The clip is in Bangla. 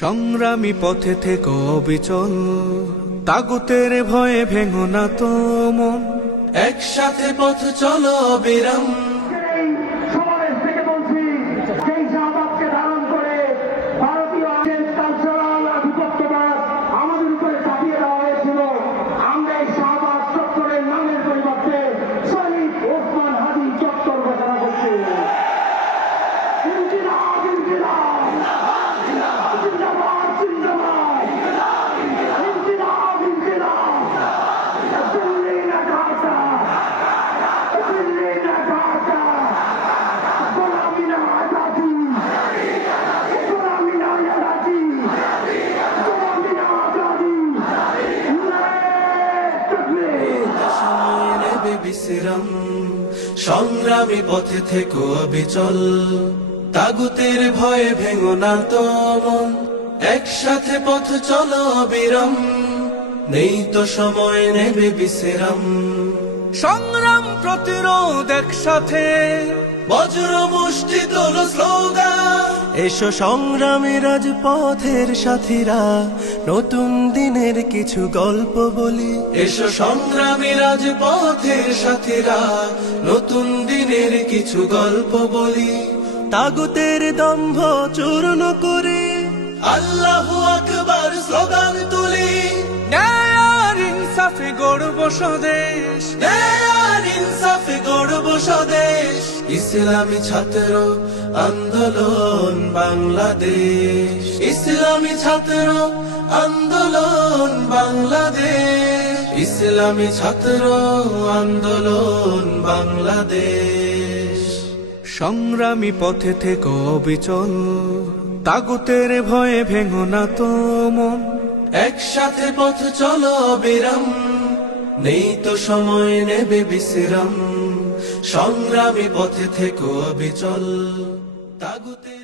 সংগ্রামী পথে থেকো অবিচল, তাগুতের ভয়ে ভেঙো না তো মন, একসাথে পথ চলো অবিরাম। সমাবেশ থেকে বলছি, সেই শাহবাগকে ধারণ করে ভারতীয় কালচারাল আধিপত্যবাদ আমাদের উপরে চাপিয়ে দেওয়া হয়েছিল। আমরা এই শাহবাগ চত্বরের নামের পরিবর্তে শহীদ ওসমান হাদি চত্বর ঘোষণা করছি। ইনকিলাব, ইনকিলাব, জিন্দাবাদ, জিন্দাবাদ, ইনকিলাব, ইনকিলাব, দিল্লি না ঢাকা, দিল্লি না ঢাকা, গোলামি না আজাদি, গোলামি না আজাদি, গোলামি না আজাদি, সময় নেবে বিশ্রাম, সংগ্রামী পথে থেকো অবিচল, তাগুতের ভয়ে ভেঙো না তো মন, একসাথে পথ চলো অবিরাম। নেই তো সময় নেবে বিশ্রাম, সংগ্রাম প্রতিরোধ একসাথে, বজ্র মুষ্টি তোলো স্লোগান। এসো সংগ্রামী রাজপথের সাথীরা, নতুন দিনের কিছু গল্প বলি। এসো সংগ্রামী রাজপথের সাথীরা, নতুন দিনের কিছু গল্প বলি। তাগুতের দম্ভ চূর্ণ করে আল্লাহু আকবার স্লোগান তুলি। ন্যায় আর ইনসাফে গড়ব স্বদেশ, ন্যায় আর ইনসাফে গড়ব স্বদেশ। ইসলামী ছাত্র আন্দোলন বাংলাদেশ, ইসলামী ছাত্র আন্দোলন বাংলাদেশ, ইসলামী ছাত্র আন্দোলন বাংলাদেশ। সংগ্রামী পথে থেকো অবিচল, তাগুতের ভয়ে ভেঙো না তো মন, একসাথে পথ চলো অবিরাম। নেই তো সময় নেবে বিশ্রাম, সংগ্রামী পথে থেকো অবিচল, তাগুতে